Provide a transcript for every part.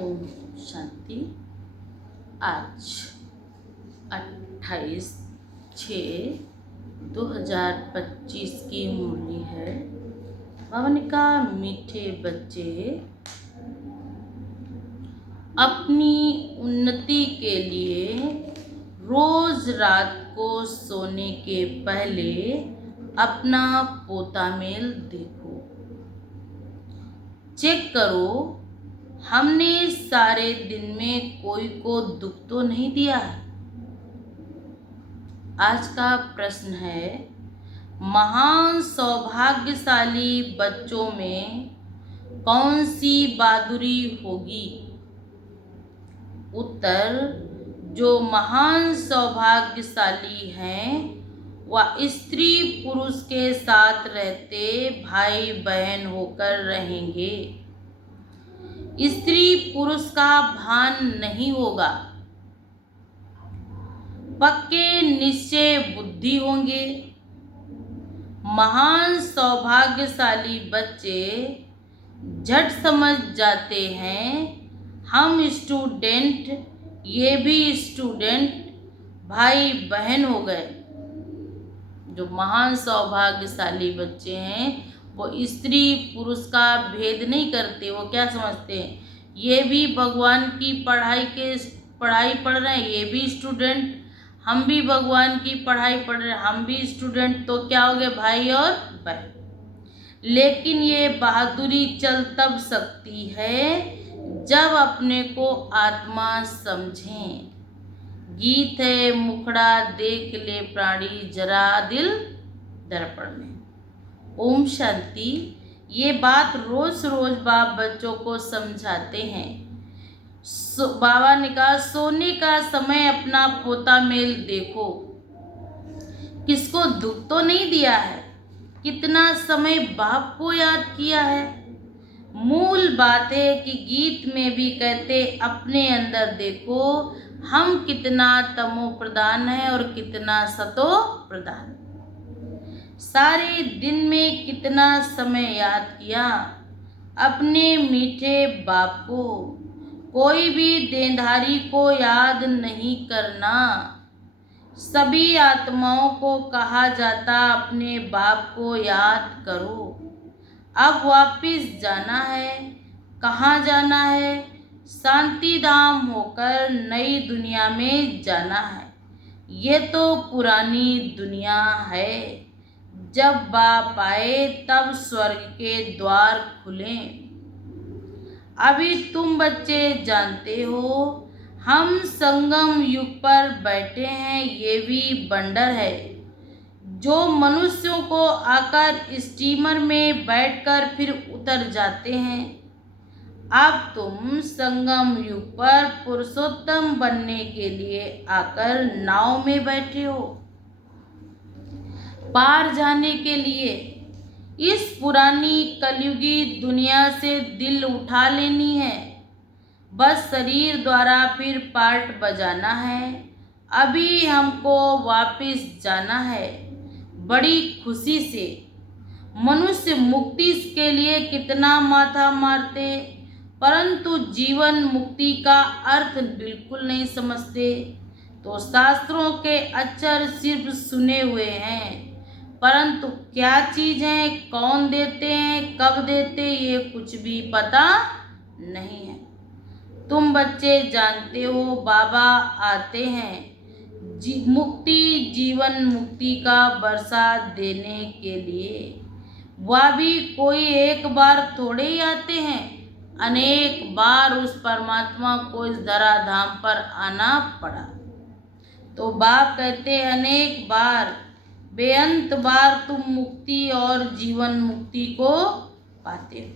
ओम शांति। आज 28/6/2025 की मुरली है। बाबा ने कहा, मीठे बच्चे, अपनी उन्नति के लिए रोज रात को सोने के पहले अपना पोता मेल देखो, चेक करो हमने सारे दिन में कोई को दुख तो नहीं दिया है। आज का प्रश्न है, महान सौभाग्यशाली बच्चों में कौन सी बहादुरी होगी? उत्तर, जो महान सौभाग्यशाली हैं वह स्त्री पुरुष के साथ रहते भाई बहन होकर रहेंगे। स्त्री पुरुष का भान नहीं होगा, पक्के निश्चय बुद्धि होंगे। महान सौभाग्यशाली बच्चे झट समझ जाते हैं हम स्टूडेंट, ये भी स्टूडेंट भाई बहन हो गए। जो महान सौभाग्यशाली बच्चे हैं वो स्त्री पुरुष का भेद नहीं करते। वो क्या समझते हैं, ये भी भगवान की पढ़ाई पढ़ रहे हैं, ये भी स्टूडेंट, हम भी भगवान की पढ़ाई पढ़ रहे हैं, हम भी स्टूडेंट, तो क्या हो गए, भाई और बहन। लेकिन ये बहादुरी चल तब सकती है जब अपने को आत्मा समझें। गीत है, मुखड़ा देख ले प्राणी जरा दिल दर्पण में। ओम शांति। ये बात रोज रोज बाप बच्चों को समझाते हैं। बाबा ने कहा, सोने का समय अपना पोता मेल देखो, किसको दुख तो नहीं दिया है, कितना समय बाप को याद किया है। मूल बात है कि गीत में भी कहते, अपने अंदर देखो हम कितना तमो प्रधान है और कितना सतो प्रधान। सारे दिन में कितना समय याद किया अपने मीठे बाप को। कोई भी देनधारी को याद नहीं करना। सभी आत्माओं को कहा जाता, अपने बाप को याद करो। अब वापिस जाना है। कहाँ जाना है? शांति धाम होकर नई दुनिया में जाना है। ये तो पुरानी दुनिया है। जब बाप आए तब स्वर्ग के द्वार खुले। अभी तुम बच्चे जानते हो हम संगम युग पर बैठे हैं, ये भी बंडर है। जो मनुष्यों को आकर स्टीमर में बैठकर फिर उतर जाते हैं। अब तुम संगम युग पर पुरुषोत्तम बनने के लिए आकर नाव में बैठे हो। पार जाने के लिए इस पुरानी कलयुगी दुनिया से दिल उठा लेनी है। बस शरीर द्वारा फिर पार्ट बजाना है। अभी हमको वापिस जाना है बड़ी खुशी से। मनुष्य मुक्ति के लिए कितना माथा मारते, परंतु जीवन मुक्ति का अर्थ बिल्कुल नहीं समझते। तो शास्त्रों के अक्षर सिर्फ सुने हुए हैं, परंतु क्या चीज़ है, कौन देते हैं, कब देते, ये कुछ भी पता नहीं है। तुम बच्चे जानते हो बाबा आते हैं मुक्ति जीवन मुक्ति का वर्षा देने के लिए। वह भी कोई एक बार थोड़े ही आते हैं, अनेक बार उस परमात्मा को इस धरा धाम पर आना पड़ा। तो बाप कहते हैं, अनेक बार बेअंत बार तुम मुक्ति और जीवन मुक्ति को पाते हो।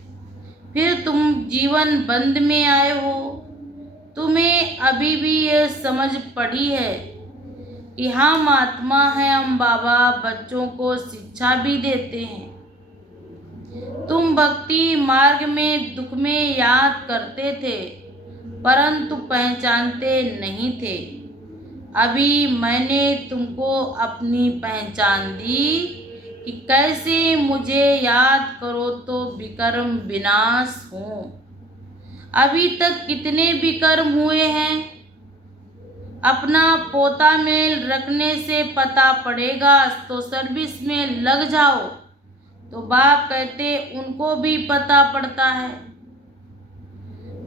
फिर तुम जीवन बंद में आए हो। तुम्हें अभी भी ये समझ पड़ी है कि हम आत्मा हैं। हम बाबा बच्चों को शिक्षा भी देते हैं। तुम भक्ति मार्ग में दुख में याद करते थे, परंतु पहचानते नहीं थे। अभी मैंने तुमको अपनी पहचान दी कि कैसे मुझे याद करो तो विकर्म विनाश हो। अभी तक कितने विकर्म हुए हैं, अपना पोता में रखने से पता पड़ेगा, तो सर्विस में लग जाओ। तो बाप कहते उनको भी पता पड़ता है।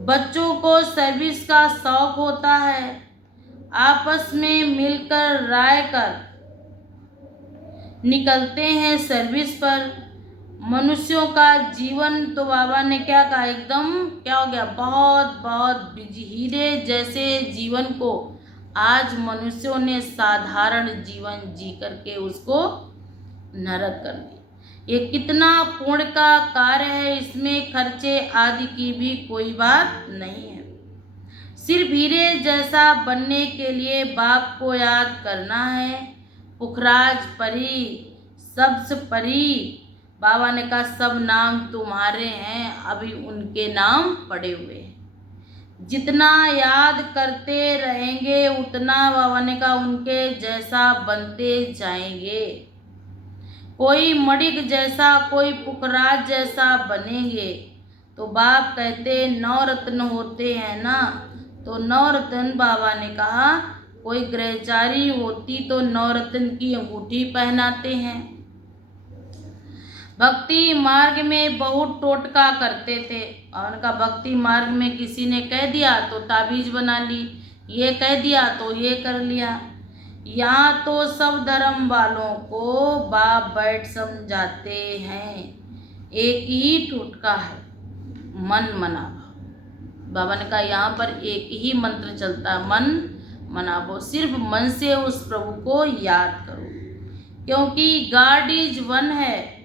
बच्चों को सर्विस का शौक होता है, आपस में मिलकर राय कर निकलते हैं सर्विस पर। मनुष्यों का जीवन, तो बाबा ने क्या कहा, एकदम क्या हो गया, बहुत बहुत हीरे जैसे जीवन को आज मनुष्यों ने साधारण जीवन जी करके उसको नरक कर दिया। ये कितना पुण्य का कार्य है, इसमें खर्चे आदि की भी कोई बात नहीं है। सिर्फ हीरे जैसा बनने के लिए बाप को याद करना है। पुखराज परी, सब्ज परी, बाबा ने कहा सब नाम तुम्हारे हैं, अभी उनके नाम पड़े हुए हैं। जितना याद करते रहेंगे उतना बाबा ने कहा उनके जैसा बनते जाएंगे। कोई मणिक जैसा, कोई पुखराज जैसा बनेंगे। तो बाप कहते 9 रत्न होते हैं ना, तो 9 रत्न बाबा ने कहा कोई ग्रहचारी होती तो 9 रत्न की अंगूठी पहनाते हैं। भक्ति मार्ग में बहुत टोटका करते थे, और उनका भक्ति मार्ग में किसी ने कह दिया तो ताबीज बना ली, ये कह दिया तो ये कर लिया। यहाँ तो सब धर्म वालों को बाप बैठ समझाते हैं, एक ही टोटका है, मन मनाओ। बाबा ने कहा यहाँ पर एक ही मंत्र चलता है, मन मनाओ। सिर्फ मन से उस प्रभु को याद करो, क्योंकि गॉड इज वन है।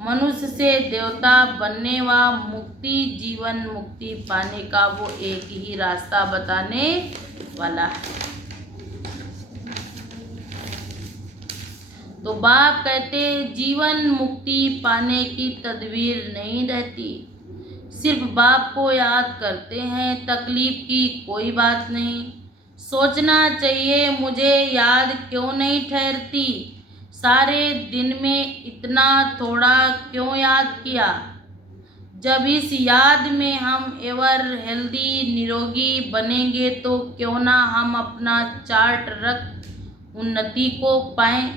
मनुष्य से देवता बनने व मुक्ति, जीवन मुक्ति पाने का वो एक ही रास्ता बताने वाला है। तो बाप कहते जीवन मुक्ति पाने की तदबीर नहीं रहती, सिर्फ बाप को याद करते हैं, तकलीफ की कोई बात नहीं। सोचना चाहिए मुझे याद क्यों नहीं ठहरती, सारे दिन में इतना थोड़ा क्यों याद किया। जब इस याद में हम एवर हेल्दी निरोगी बनेंगे तो क्यों ना हम अपना चार्ट रख उन्नति को पाएं।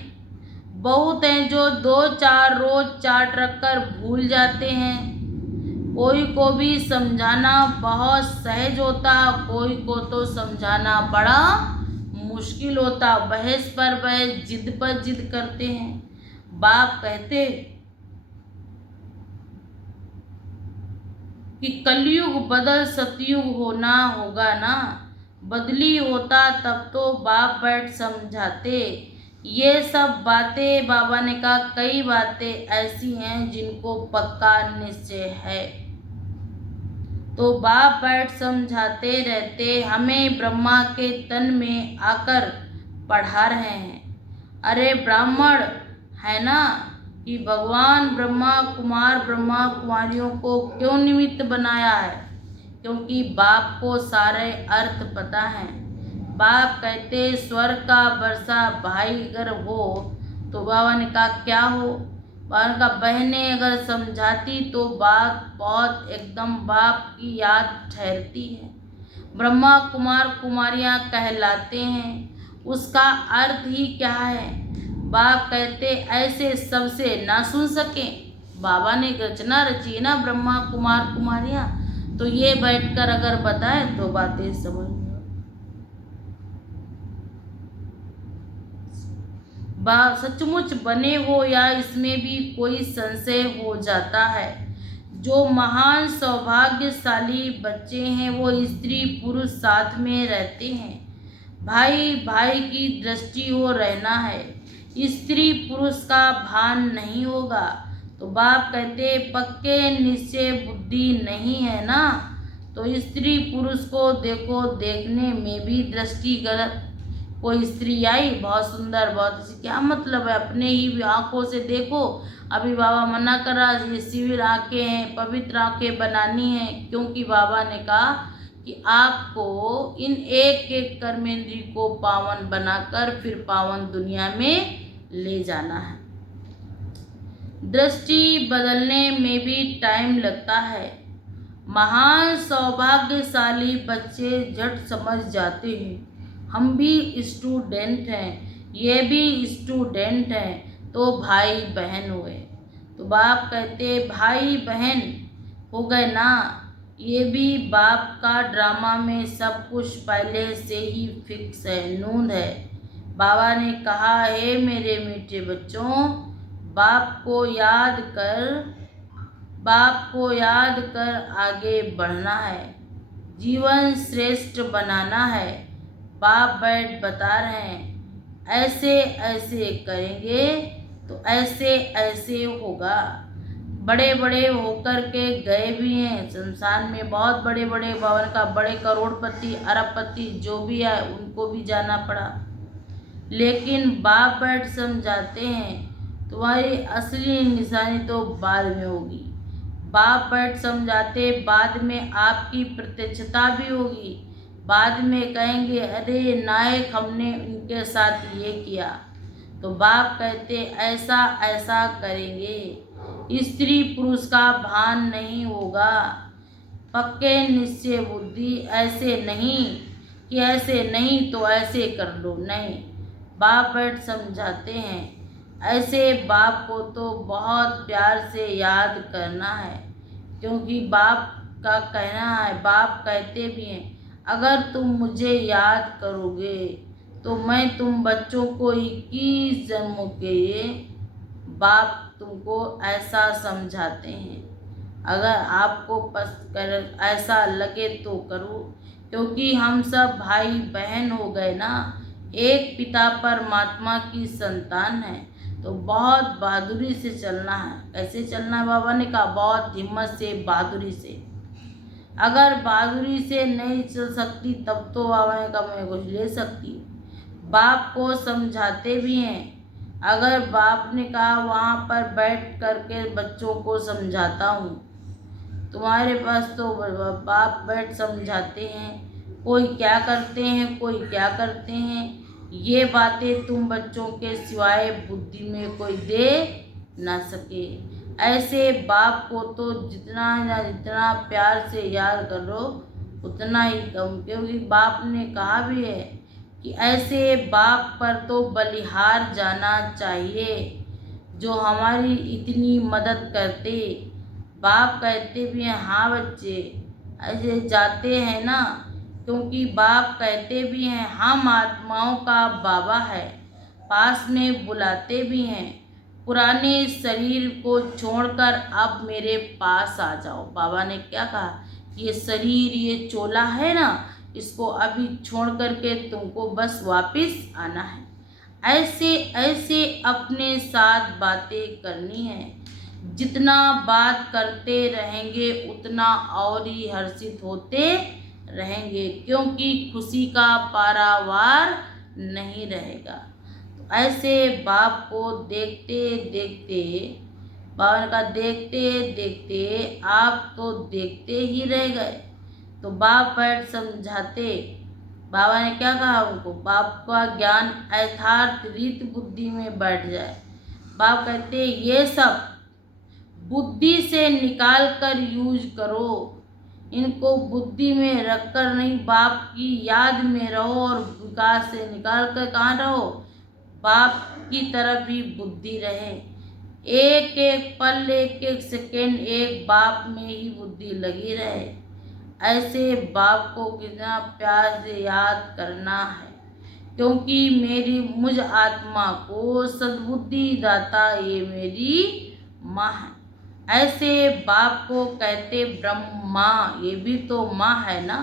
बहुत हैं जो 2-4 रोज चार्ट रखकर भूल जाते हैं। कोई को भी समझाना बहुत सहज होता, कोई को तो समझाना बड़ा मुश्किल होता। बहस पर बहस, जिद पर जिद करते हैं। बाप कहते कि कलयुग बदल सतयुग होना होगा ना, बदली होता तब तो बाप बैठ समझाते। ये सब बातें बाबा ने कहा कई बातें ऐसी हैं जिनको पक्का निश्चय है, तो बाप बैठ समझाते रहते। हमें ब्रह्मा के तन में आकर पढ़ा रहे हैं। अरे ब्राह्मण है ना कि भगवान ब्रह्मा कुमारियों को क्यों निमित्त बनाया है, क्योंकि बाप को सारे अर्थ पता हैं। बाप कहते स्वर्ग का वर्षा भाई अगर हो, तो बाबा ने कहा क्या हो। बाबा ने कहा बहनें अगर समझाती तो बात बहुत एकदम बाप की याद ठहरती है। ब्रह्मा कुमारियाँ कहलाते हैं, उसका अर्थ ही क्या है। बाप कहते ऐसे सबसे ना सुन सके, बाबा ने रचना रची ना ब्रह्मा कुमारियाँ, तो ये बैठकर अगर बताए तो बातें समझ सचमुच बने हो या इसमें भी कोई संशय हो जाता है। जो महान सौभाग्यशाली बच्चे हैं वो स्त्री पुरुष साथ में रहते हैं, भाई भाई की दृष्टि हो रहना है, स्त्री पुरुष का भान नहीं होगा। तो बाप कहते पक्के निश्चय बुद्धि नहीं है ना, तो स्त्री पुरुष को देखो, देखने में भी दृष्टि गलत। कोई स्त्री आई बहुत सुंदर, बहुत क्या मतलब है, अपने ही आँखों से देखो। अभी बाबा मना कर रहा, ये सिविल आँखें हैं, पवित्र आँखें बनानी हैं, क्योंकि बाबा ने कहा कि आपको इन एक एक कर्मेंद्री को पावन बनाकर फिर पावन दुनिया में ले जाना है। दृष्टि बदलने में भी टाइम लगता है। महान सौभाग्यशाली बच्चे झट समझ जाते हैं। हम भी स्टूडेंट हैं, ये भी स्टूडेंट हैं, तो भाई बहन हुए। तो बाप कहते भाई बहन हो गए ना, ये भी बाप का ड्रामा में सब कुछ पहले से ही फिक्स है, नूंद है। बाबा ने कहा है मेरे मीठे बच्चों, बाप को याद कर आगे बढ़ना है, जीवन श्रेष्ठ बनाना है। बाप बैठ बता रहे हैं, ऐसे ऐसे करेंगे तो ऐसे ऐसे होगा। बड़े बड़े होकर के गए भी हैं शमशान में, बहुत बड़े बड़े भवन का, बड़े करोड़पति अरबपति जो भी है उनको भी जाना पड़ा। लेकिन बाप बैठ समझाते हैं तुम्हारी असली निशानी तो बाद में होगी। बाप बैठ समझाते बाद में आपकी प्रत्यक्षता भी होगी। बाद में कहेंगे अरे नायक हमने उनके साथ ये किया। तो बाप कहते ऐसा ऐसा करेंगे, स्त्री पुरुष का भान नहीं होगा। पक्के निश्चय बुद्धि, ऐसे नहीं कि ऐसे नहीं तो ऐसे कर लो, नहीं। बाप बैठ समझाते हैं ऐसे बाप को तो बहुत प्यार से याद करना है, क्योंकि बाप का कहना है, बाप कहते भी हैं अगर तुम मुझे याद करोगे तो मैं तुम बच्चों को 21 जन्मों के लिए, बाप तुमको ऐसा समझाते हैं। अगर आपको ऐसा लगे तो करो, क्योंकि हम सब भाई बहन हो गए ना, एक पिता परमात्मा की संतान है। तो बहुत बहादुरी से चलना है। कैसे चलना है बाबा ने कहा, बहुत हिम्मत से, बहादुरी से। अगर बहादुरी से नहीं चल सकती तब तो बाबा ने कहा मैं कुछ ले सकती हूँ। बाप को समझाते भी हैं। अगर बाप ने कहा वहाँ पर बैठ करके बच्चों को समझाता हूँ, तुम्हारे पास तो बाप बैठ समझाते हैं, कोई क्या करते हैं कोई क्या करते हैं, ये बातें तुम बच्चों के सिवाय बुद्धि में कोई दे ना सके। ऐसे बाप को तो जितना प्यार से याद करो उतना ही कम, क्योंकि बाप ने कहा भी है कि ऐसे बाप पर तो बलिहार जाना चाहिए जो हमारी इतनी मदद करते। बाप कहते भी हैं हाँ बच्चे ऐसे जाते हैं ना, क्योंकि बाप कहते भी हैं हम आत्माओं का बाबा है, पास में बुलाते भी हैं, पुराने शरीर को छोड़कर अब मेरे पास आ जाओ। बाबा ने क्या कहा, ये शरीर ये चोला है ना, इसको अभी छोड़ करके तुमको बस वापस आना है। ऐसे ऐसे अपने साथ बातें करनी है। जितना बात करते रहेंगे उतना और ही हर्षित होते रहेंगे, क्योंकि खुशी का पारावार नहीं रहेगा। तो ऐसे बाप को देखते देखते, बाबा ने कहा देखते देखते आप तो देखते ही रह गए। तो बाप बैठ समझाते, बाबा ने क्या कहा उनको, बाप का ज्ञान यथार्थ रीत बुद्धि में बैठ जाए। बाप कहते ये सब बुद्धि से निकाल कर यूज करो, इनको बुद्धि में रखकर नहीं, बाप की याद में रहो और विकास से निकाल कर कहाँ रहो, बाप की तरफ ही बुद्धि रहे। एक एक पल एक एक सेकेंड एक बाप में ही बुद्धि लगी रहे। ऐसे बाप को कितना प्यार से याद करना है, क्योंकि मुझ आत्मा को सद्बुद्धि दाता ये मेरी माँ है। ऐसे बाप को कहते ब्रह्मा, ये भी तो माँ है ना।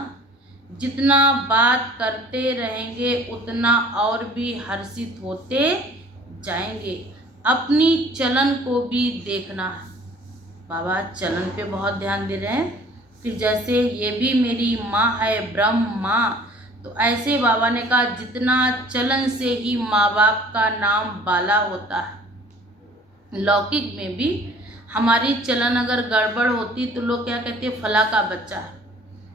जितना बात करते रहेंगे उतना और भी हर्षित होते जाएंगे। अपनी चलन को भी देखना है। बाबा चलन पे बहुत ध्यान दे रहे हैं। फिर जैसे ये भी मेरी माँ है ब्रह्मा, तो ऐसे बाबा ने कहा जितना चलन से ही माँ बाप का नाम बाला होता है। लौकिक में भी हमारी चलन अगर गड़बड़ होती तो लोग क्या कहते हैं, फला का बच्चा है,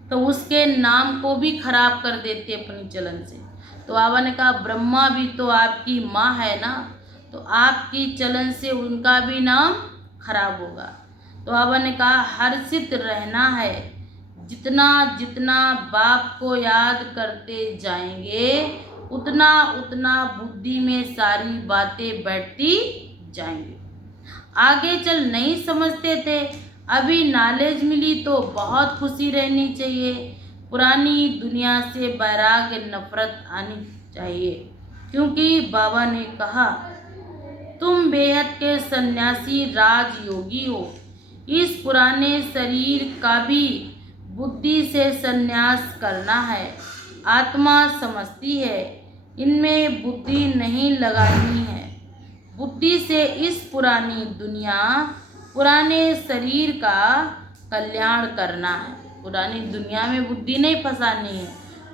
तो उसके नाम को भी खराब कर देते अपनी चलन से। तो बाबा ने कहा ब्रह्मा भी तो आपकी माँ है ना, तो आपकी चलन से उनका भी नाम खराब होगा। तो बाबा ने कहा हर्षित रहना है, जितना जितना बाप को याद करते जाएंगे उतना उतना बुद्धि में सारी बातें बैठती जाएंगी। आगे चल नहीं समझते थे, अभी नॉलेज मिली तो बहुत खुशी रहनी चाहिए। पुरानी दुनिया से वैराग्य नफरत आनी चाहिए, क्योंकि बाबा ने कहा तुम बेहद के सन्यासी राजयोगी हो। इस पुराने शरीर का भी बुद्धि से संन्यास करना है। आत्मा समझती है, इनमें बुद्धि नहीं लगानी है। बुद्धि से इस पुरानी दुनिया पुराने शरीर का कल्याण करना है। पुरानी दुनिया में बुद्धि नहीं फंसानी है,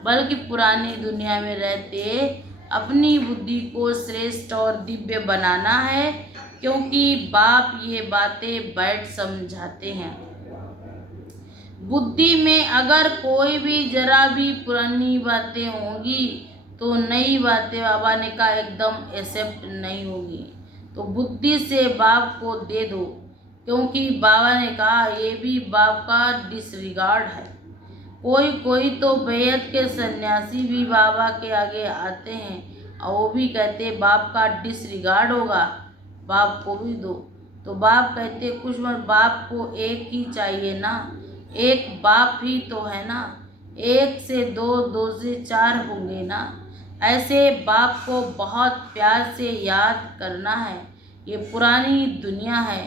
बल्कि पुरानी दुनिया में रहते अपनी बुद्धि को श्रेष्ठ और दिव्य बनाना है, क्योंकि बाप ये बातें बैठ समझाते हैं। बुद्धि में अगर कोई भी जरा भी पुरानी बातें होंगी तो नई बातें बाबा ने कहा एकदम एक्सेप्ट नहीं होगी। तो बुद्धि से बाप को दे दो, क्योंकि बाबा ने कहा ये भी बाप का डिसरिगार्ड है। कोई तो बेहद के सन्यासी भी बाबा के आगे आते हैं और वो भी कहते बाप का डिसरिगार्ड होगा, बाप को भी दो। तो बाप कहते कुछ मत, बाप को एक ही चाहिए ना, एक बाप ही तो है ना, एक से दो, दो से चार होंगे ना। ऐसे बाप को बहुत प्यार से याद करना है। ये पुरानी दुनिया है,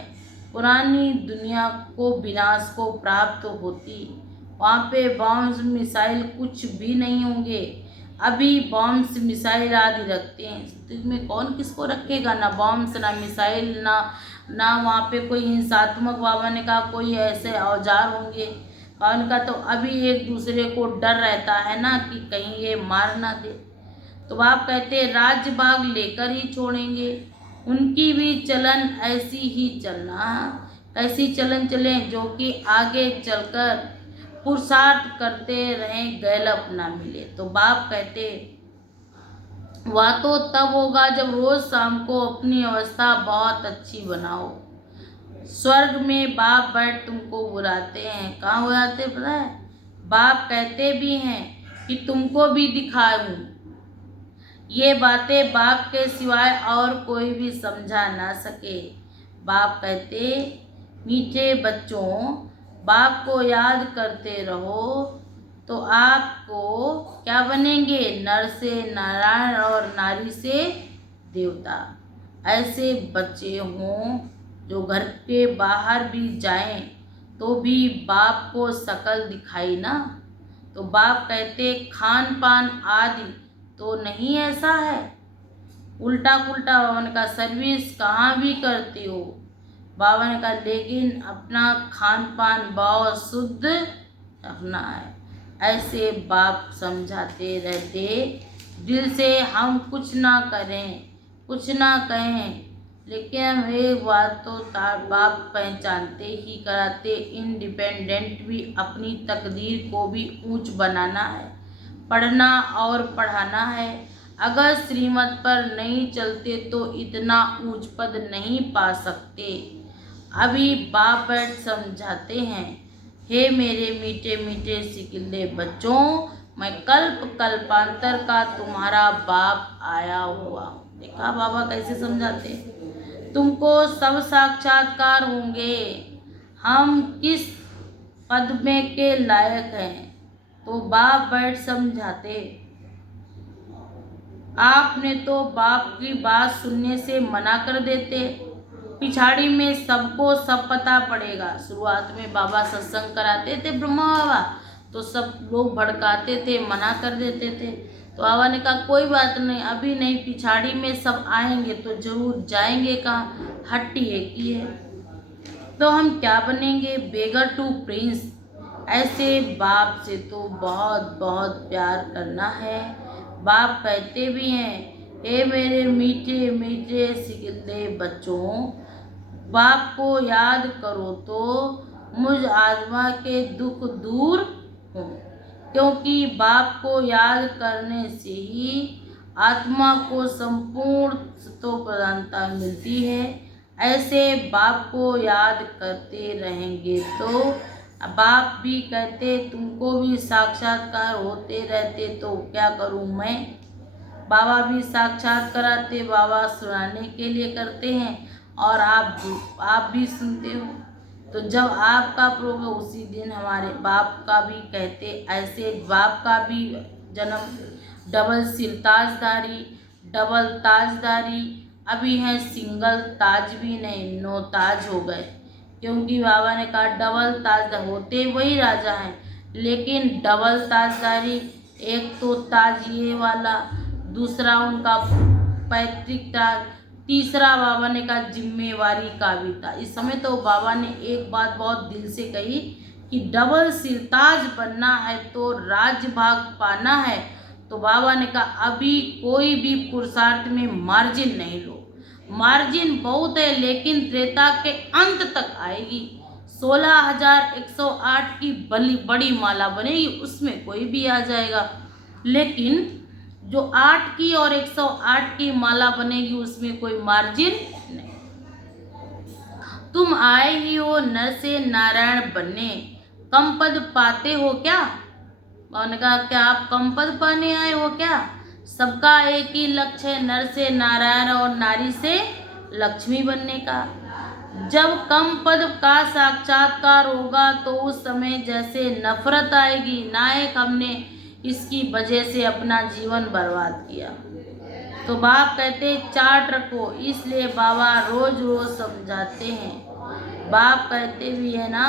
पुरानी दुनिया को विनाश को प्राप्त होती, वहाँ पे बॉम्ब्स मिसाइल कुछ भी नहीं होंगे। अभी बॉम्ब्स मिसाइल आदि रखते हैं, तो इसमें कौन किसको रखेगा, ना बॉम्ब्स ना मिसाइल ना वहाँ पे कोई हिंसात्मक बाबा ने कहा कोई ऐसे औजार होंगे। उनका तो अभी एक दूसरे को डर रहता है ना कि कहीं ये मार ना दे। तो आप कहते राज्य भाग लेकर ही छोड़ेंगे। उनकी भी चलन ऐसी ही चलना, ऐसी चलन चले जो कि आगे चलकर पुरुषार्थ करते रहें, गैलप ना मिले। तो बाप कहते वह तो तब होगा जब रोज शाम को अपनी अवस्था बहुत अच्छी बनाओ। स्वर्ग में बाप बैठ तुमको बुलाते हैं, कहाँ बुलाते पता है? बाप कहते भी हैं कि तुमको भी दिखाऊं। ये बातें बाप के सिवाय और कोई भी समझा ना सके। बाप कहते मीठे बच्चों, बाप को याद करते रहो तो आपको क्या बनेंगे, नर से नारायण और नारी से देवता। ऐसे बच्चे हों जो घर के बाहर भी जाएं तो भी बाप को शकल दिखाई ना। तो बाप कहते खान पान आदि तो नहीं ऐसा है, उल्टा पुल्टा बाबा ने कहा सर्विस कहाँ भी करते हो। बाबा ने कहा लेकिन अपना खान पान बहुत शुद्ध रखना है। ऐसे बाप समझाते रहते, दिल से हम कुछ ना करें कुछ ना कहें, लेकिन हम एक बात तो बाप पहचानते ही कराते, इंडिपेंडेंट भी अपनी तकदीर को भी ऊंच बनाना है, पढ़ना और पढ़ाना है। अगर श्रीमत पर नहीं चलते तो इतना ऊंच पद नहीं पा सकते। अभी बाप बैठ समझाते हैं, हे मेरे मीठे मीठे सिकिल्ले बच्चों, मैं कल्प कल्पांतर का तुम्हारा बाप आया हुआ। देखा बाबा कैसे समझाते, तुमको सब साक्षात्कार होंगे। हम किस पद में के लायक हैं, तो बाप बैठ समझाते। आपने तो बाप की बात सुनने से मना कर देते, पिछाड़ी में सबको सब पता पड़ेगा। शुरुआत में बाबा सत्संग कराते थे ब्रह्मा बाबा, तो सब लोग भड़काते थे, मना कर देते थे। तो बाबा ने कहा कोई बात नहीं, अभी नहीं, पिछाड़ी में सब आएंगे तो जरूर जाएंगे कहाँ, हट्टी एक ही है। तो हम क्या बनेंगे, बेगर टू प्रिंस। ऐसे बाप से तो बहुत बहुत प्यार करना है। बाप कहते भी हैं, हे मेरे मीठे मीठे सिकिल्ले बच्चों, बाप को याद करो तो मुझ आत्मा के दुख दूर हो, क्योंकि बाप को याद करने से ही आत्मा को संपूर्ण तो प्रधानता मिलती है। ऐसे बाप को याद करते रहेंगे तो बाप भी कहते तुमको भी साक्षात्कार होते रहते तो क्या करूं मैं। बाबा भी साक्षात कराते, बाबा सुनाने के लिए करते हैं और आप भी सुनते हो। तो जब आपका प्रोग्राम उसी दिन हमारे बाप का भी कहते ऐसे, बाप का भी जन्म डबल सिर ताजदारी, डबल ताजदारी, अभी हैं सिंगल ताज भी नहीं, 9 ताज हो गए। क्योंकि बाबा ने कहा डबल ताजदार होते वही राजा हैं, लेकिन डबल ताजदारी, एक तो ताज ये वाला, दूसरा उनका पैतृक ताज, तीसरा बाबा ने कहा जिम्मेवारी का भी था। इस समय तो बाबा ने एक बात बहुत दिल से कही कि डबल सिरताज बनना है तो राज्य भाग पाना है। तो बाबा ने कहा अभी कोई भी पुरुषार्थ में मार्जिन नहीं लो, मार्जिन बहुत है लेकिन त्रेता के अंत तक आएगी। 16,108 की बड़ी माला बनेगी, उसमें कोई भी आ जाएगा, लेकिन जो 8 की और 108 की माला बनेगी उसमें कोई मार्जिन नहीं। तुम आए ही हो नर से नारायण बनने, कम पद पाते हो क्या। उन्होंने कहा क्या आप कम पद पाने आए हो क्या। सबका एक ही लक्ष्य है, नर से नारायण और नारी से लक्ष्मी बनने का। जब कम पद का साक्षात्कार होगा तो उस समय जैसे नफरत आएगी, नायक हमने इसकी वजह से अपना जीवन बर्बाद किया। तो बाप कहते चार्ट रखो, इसलिए बाबा रोज रोज समझाते हैं। बाप कहते भी है ना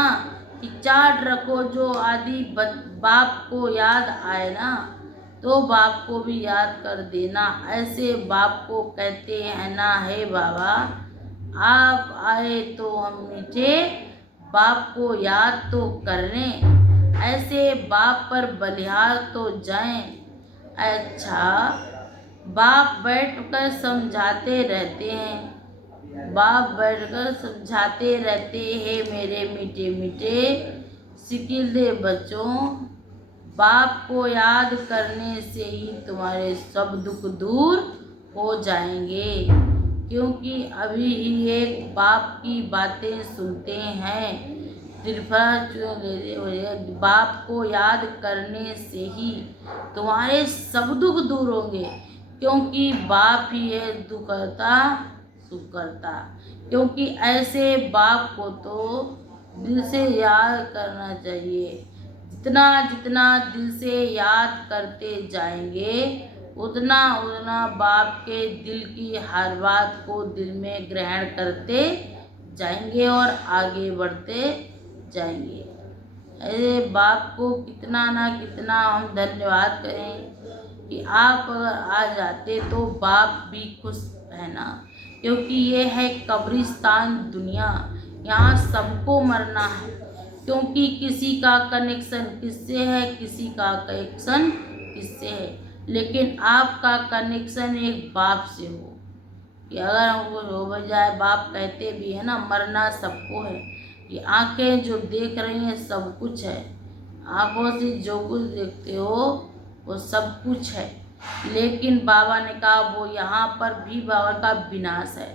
कि चार्ट रखो, जो आदि बाप को याद आए ना तो बाप को भी याद कर देना। ऐसे बाप को कहते हैं ना, हे बाबा आप आए तो हम मीठे, बाप को याद तो करने, ऐसे बाप पर बलिहार तो जाएं। अच्छा, बाप बैठकर समझाते रहते हैं, बाप बैठकर समझाते रहते हैं मेरे मीठे मीठे सिकिलदे बच्चों, बाप को याद करने से ही तुम्हारे सब दुख दूर हो जाएंगे। क्योंकि अभी ही एक बाप की बातें सुनते हैं, बाप को याद करने से ही तुम्हारे सब दुख दूर होंगे। क्योंकि बाप ही है दुख करता सुख करता। क्योंकि ऐसे बाप को तो दिल से याद करना चाहिए। जितना जितना दिल से याद करते जाएंगे उतना उतना बाप के दिल की हर बात को दिल में ग्रहण करते जाएंगे और आगे बढ़ते जाएंगे। अरे बाप को कितना ना कितना हम धन्यवाद करें कि आप अगर आ जाते तो बाप भी खुश है ना। क्योंकि ये है कब्रिस्तान दुनिया, यहाँ सबको मरना है। क्योंकि किसी का कनेक्शन किससे है, किसी का कनेक्शन किससे है, लेकिन आपका कनेक्शन एक बाप से हो कि अगर हमको हो जाए। बाप कहते भी है ना मरना सबको है। ये आंखें जो देख रही हैं सब कुछ है, आंखों से जो कुछ देखते हो वो सब कुछ है, लेकिन बाबा ने कहा वो यहाँ पर भी बाबा का विनाश है।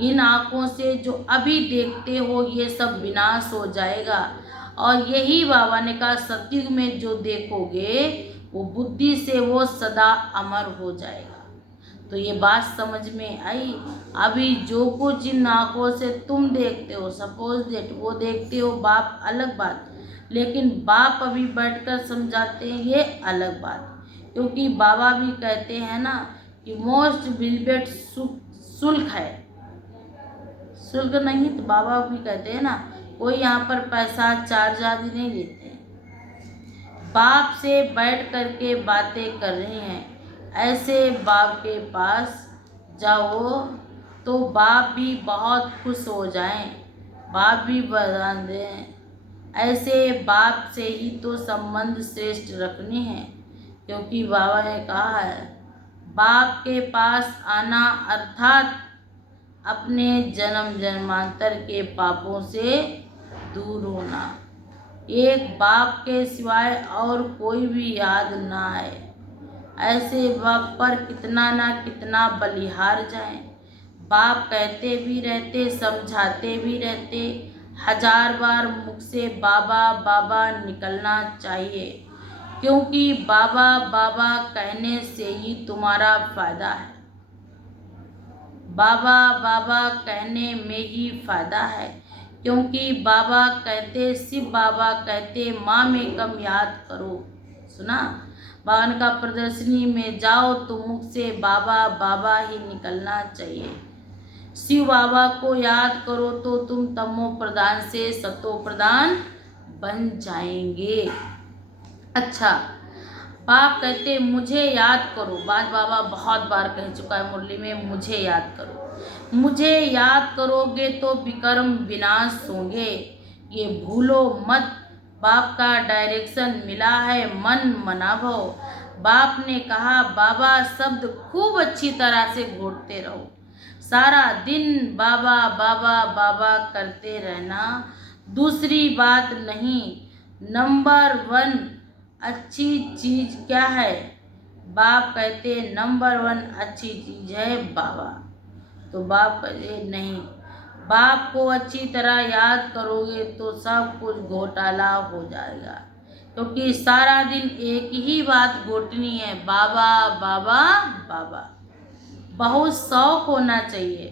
इन आँखों से जो अभी देखते हो ये सब विनाश हो जाएगा, और यही बाबा ने कहा सतयुग में जो देखोगे वो बुद्धि से वो सदा अमर हो जाएगा। तो ये बात समझ में आई। अभी जो कुछ इन आँखों से तुम देखते हो, सपोज दैट वो देखते हो बाप अलग बात, लेकिन बाप अभी बैठकर समझाते हैं ये अलग बात। क्योंकि बाबा भी कहते हैं ना कि मोस्ट बिलबेट शुल्क है, शुल्क नहीं तो बाबा भी कहते हैं ना कोई यहाँ पर पैसा चार्ज आदि नहीं लेते। बाप से बैठ करके बातें कर रही हैं, ऐसे बाप के पास जाओ तो बाप भी बहुत खुश हो जाएं, बाप भी वरदान दें। ऐसे बाप से ही तो संबंध श्रेष्ठ रखने हैं। क्योंकि बाबा ने कहा है बाप के पास आना अर्थात अपने जन्म जन्मांतर के पापों से दूर होना। एक बाप के सिवाय और कोई भी याद ना आए। ऐसे बाप पर कितना ना कितना बलिहार जाएं। बाप कहते भी रहते, समझाते भी रहते, 1000 बार मुख से बाबा बाबा निकलना चाहिए, क्योंकि बाबा बाबा कहने से ही तुम्हारा फायदा है। बाबा बाबा कहने में ही फायदा है, क्योंकि बाबा कहते, शिव बाबा कहते माँ में कम याद करो। सुना? भगवान का प्रदर्शनी में जाओ तो मुख से बाबा बाबा ही निकलना चाहिए। शिव बाबा को याद करो तो तुम तमो प्रधान से सतो प्रधान बन जाएंगे। अच्छा, बाप कहते मुझे याद करो। बाज बाबा बहुत बार कह चुका है मुरली में, मुझे याद करो। मुझे याद करोगे तो विकर्म विनाश होंगे, ये भूलो मत। बाप का डायरेक्शन मिला है मन मनाभो। बाप ने कहा बाबा शब्द खूब अच्छी तरह से घोटते रहो, सारा दिन बाबा बाबा बाबा करते रहना। दूसरी बात नहीं, नंबर 1 अच्छी चीज क्या है? बाप कहते नंबर 1 अच्छी चीज है बाबा। तो बाप कहते नहीं, बाप को अच्छी तरह याद करोगे तो सब कुछ घोटाला हो जाएगा, क्योंकि सारा दिन एक ही बात घोटनी है, बाबा बाबा बाबा। बहुत शौक होना चाहिए।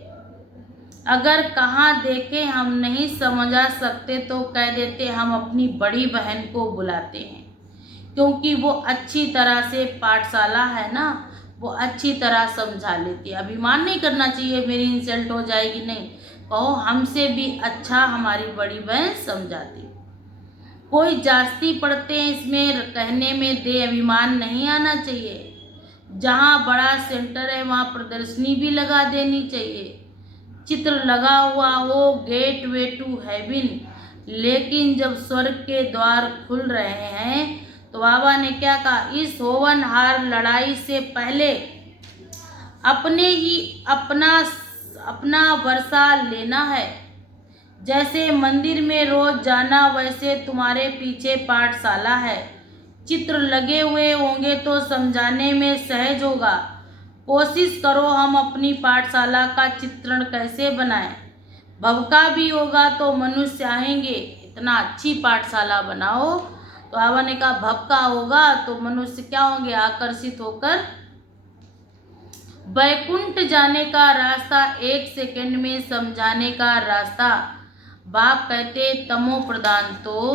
अगर कहाँ देखे हम नहीं समझा सकते तो कह देते हम अपनी बड़ी बहन को बुलाते हैं, क्योंकि वो अच्छी तरह से पाठशाला है ना, वो अच्छी तरह समझा लेती है। अभिमान नहीं करना चाहिए मेरी इंसल्ट हो जाएगी, नहीं, कहो हमसे भी अच्छा हमारी बड़ी बहन समझाती। कोई जास्ती पढ़ते हैं इसमें कहने में दे अभिमान नहीं आना चाहिए। जहाँ बड़ा सेंटर है वहाँ प्रदर्शनी भी लगा देनी चाहिए, चित्र लगा हुआ हो गेट वे टू हेवन। लेकिन जब स्वर्ग के द्वार खुल रहे हैं तो बाबा ने क्या कहा, इस होनहार लड़ाई से पहले अपने ही अपना वर्षा लेना है। जैसे मंदिर में रोज जाना वैसे तुम्हारे पीछे पाठशाला है। चित्र लगे हुए होंगे तो समझाने में सहज होगा। कोशिश करो हम अपनी पाठशाला का चित्रण कैसे बनाएं। भवका भी होगा तो मनुष्य आएंगे, इतना अच्छी पाठशाला बनाओ। तो बाबा ने कहा भवका होगा तो मनुष्य क्या होंगे, आकर्षित होकर। वैकुंठ जाने का रास्ता 1 सेकंड में समझाने का रास्ता। बाप कहते तमो प्रधान तो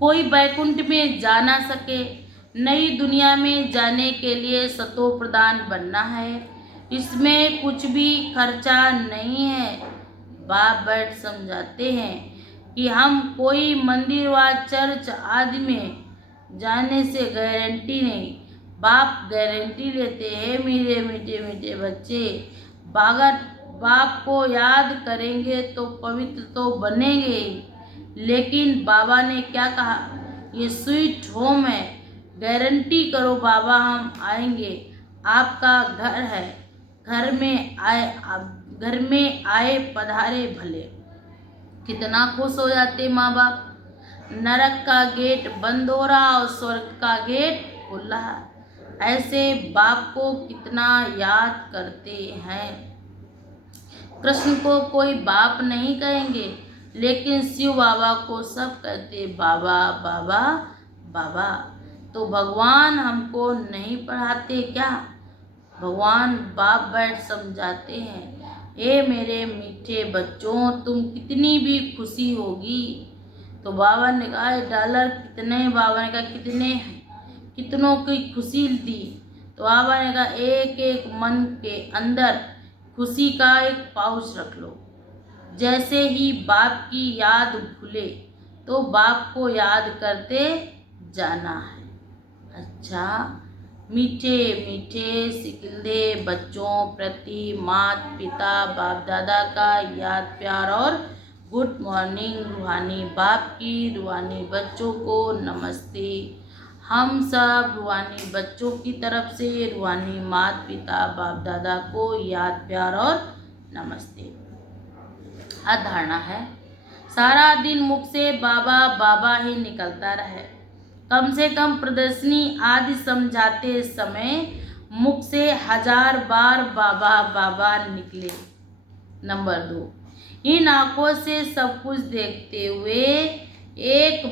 कोई वैकुंठ में जा ना सके। नई दुनिया में जाने के लिए सतो प्रधान बनना है, इसमें कुछ भी खर्चा नहीं है। बाप बैठ समझाते हैं कि हम कोई मंदिर व चर्च आदि में जाने से गारंटी नहीं, बाप गारंटी लेते हैं। मेरे मीठे मीठे बच्चे, बाप को याद करेंगे तो पवित्र तो बनेंगे ही, लेकिन बाबा ने क्या कहा, ये स्वीट होम है, गारंटी करो बाबा हम आएंगे, आपका घर है, घर में आए पधारे भले। कितना खुश हो जाते माँ बाप। नरक का गेट बंद हो रहा और स्वर्ग का गेट खुल रहा, ऐसे बाप को कितना याद करते हैं। कृष्ण को कोई बाप नहीं कहेंगे, लेकिन शिव बाबा को सब कहते बाबा बाबा बाबा। तो भगवान हमको नहीं पढ़ाते क्या? भगवान बाप बैठ समझाते हैं, ए मेरे मीठे बच्चों तुम कितनी भी खुशी होगी। तो बाबा ने कहा डॉलर कितने, बाबा ने कहा कितनों की खुशी दी। तो बाबा ने कहा एक एक मन के अंदर खुशी का एक पाउच रख लो। जैसे ही बाप की याद भूले तो बाप को याद करते जाना है। अच्छा, मीठे मीठे सिकिंदे बच्चों प्रति माता पिता बाप दादा का याद प्यार और गुड मॉर्निंग। रूहानी बाप की रूहानी बच्चों को नमस्ते। हम सब रूहानी बच्चों की तरफ से रूहानी माता पिता बाप दादा को याद प्यार और नमस्ते। धारणा है, सारा दिन मुख से बाबा बाबा ही निकलता रहे। कम से कम प्रदर्शनी आदि समझाते समय मुख से 1000 बार बाबा बाबा निकले। नंबर 2, इन आंखों से सब कुछ देखते हुए एक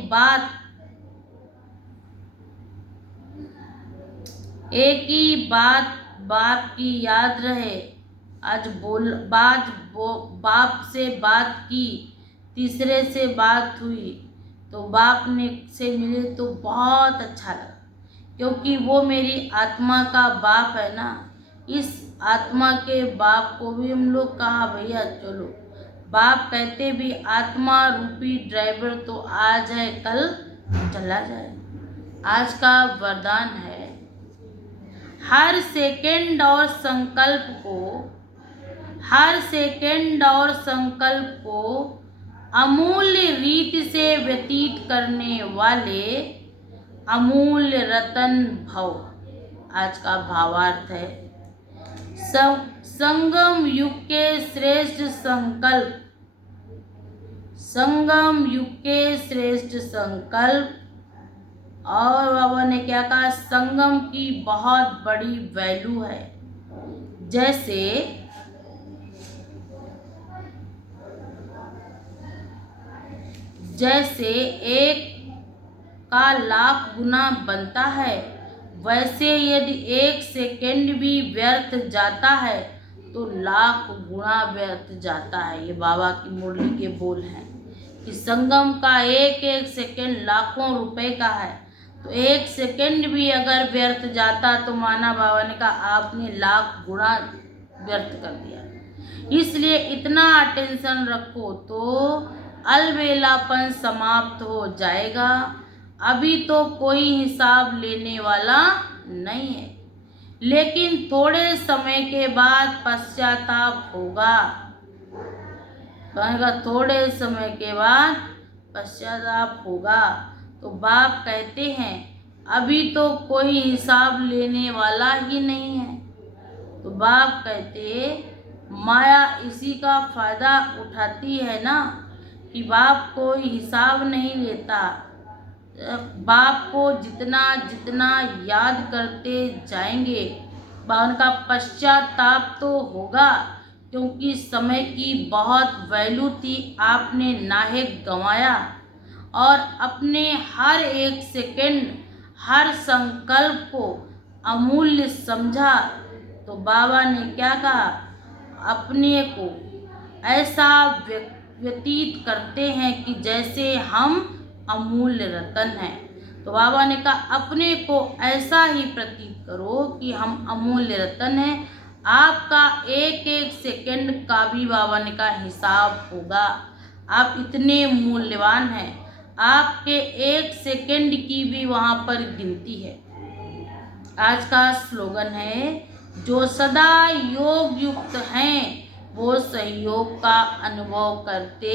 ही बात बाप की याद रहे। बाप से बात की, तीसरे से बात हुई तो बाप ने से मिले तो बहुत अच्छा लगा, क्योंकि वो मेरी आत्मा का बाप है ना। इस आत्मा के बाप को भी हम लोग कहा भैया चलो, बाप कहते भी आत्मा रूपी ड्राइवर तो आज है कल चला जाए। आज का वरदान है, हर सेकंड और संकल्प को अमूल्य रीति से व्यतीत करने वाले अमूल्य रतन भव। आज का भावार्थ है, संगम युग के श्रेष्ठ संकल्प। और बाबा ने क्या कहा, संगम की बहुत बड़ी वैल्यू है। जैसे एक का लाख गुना बनता है, वैसे यदि एक सेकंड भी व्यर्थ जाता है तो लाख गुना व्यर्थ जाता है। ये बाबा की मुरली के बोल हैं कि संगम का एक एक सेकंड लाखों रुपए का है, तो एक सेकंड भी अगर व्यर्थ जाता तो माना बाबा ने कहा आपने लाख गुना व्यर्थ कर दिया। इसलिए इतना अटेंशन रखो तो अलबेलापन समाप्त हो जाएगा। अभी तो कोई हिसाब लेने वाला नहीं है, लेकिन थोड़े समय के बाद पश्चाताप होगा। थोड़े समय के बाद पश्चाताप होगा। तो बाप कहते हैं अभी तो कोई हिसाब लेने वाला ही नहीं है। तो बाप कहते माया इसी का फायदा उठाती है ना, कि बाप कोई हिसाब नहीं लेता। बाप को जितना जितना याद करते जाएंगे उनका पश्चाताप तो होगा, क्योंकि समय की बहुत वैल्यू थी, आपने नाहिक गंवाया। और अपने हर एक सेकंड, हर संकल्प को अमूल्य समझा। तो बाबा ने क्या कहा, अपने को ऐसा व्यतीत करते हैं कि जैसे हम अमूल्य रतन हैं। तो बाबा ने कहा अपने को ऐसा ही प्रतीत करो कि हम अमूल्य रतन हैं। आपका एक एक सेकंड का भी बाबा ने कहा हिसाब होगा। आप इतने मूल्यवान हैं, आपके एक सेकंड की भी वहाँ पर गिनती है। आज का स्लोगन है, जो सदा योग युक्त हैं वो सहयोग का अनुभव करते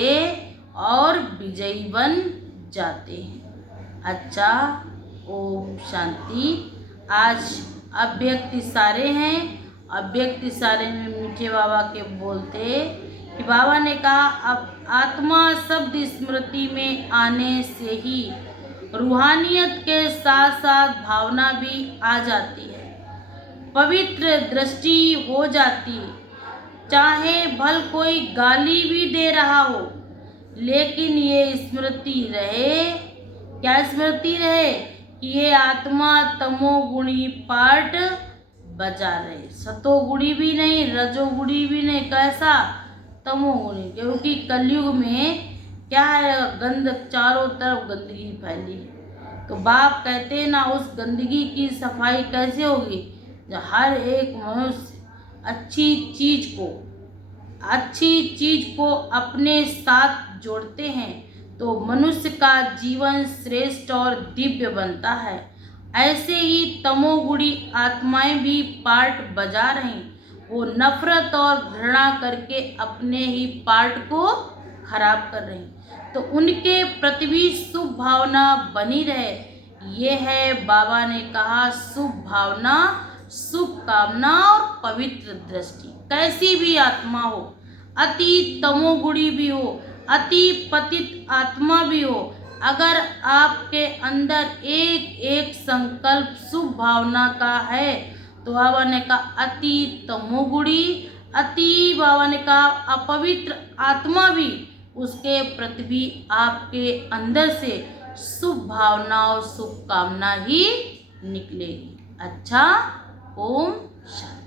और विजयी बन जाते हैं। अच्छा, ओम शांति। आज अव्यक्त इशारे हैं। अव्यक्त इशारे में मीठे बाबा के बोलते कि बाबा ने कहा अब आत्मा शब्द स्मृति में आने से ही रूहानियत के साथ साथ भावना भी आ जाती है, पवित्र दृष्टि हो जाती है। चाहे भल कोई गाली भी दे रहा हो, लेकिन ये स्मृति रहे, क्या स्मृति रहे, कि ये आत्मा तमोगुणी पार्ट बजा रहे। सतोगुणी भी नहीं, रजोगुणी भी नहीं, कैसा, तमोगुणी। क्योंकि कलयुग में क्या है, गंद, चारों तरफ गंदगी फैली है। तो बाप कहते हैं ना, उस गंदगी की सफाई कैसे होगी, जब हर एक मनुष्य अच्छी चीज को अपने साथ जोड़ते हैं तो मनुष्य का जीवन श्रेष्ठ और दिव्य बनता है। ऐसे ही तमोगुणी आत्माएं भी पार्ट बजा रही, वो नफरत और घृणा करके अपने ही पार्ट को खराब कर रही, तो उनके प्रति भी शुभ भावना बनी रहे। ये है बाबा ने कहा, शुभ भावना, शुभ कामना और पवित्र दृष्टि। कैसी भी आत्मा हो, अति तमोगुणी भी हो, अति पतित आत्मा भी हो, अगर आपके अंदर एक एक संकल्प शुभ भावना का है तो बाबा ने कहा अति तमोगुणी, अति बाबा ने कहा अपवित्र आत्मा भी उसके प्रति भी आपके अंदर से शुभ भावना और शुभ कामना ही निकलेगी। अच्छा, ओम शांति।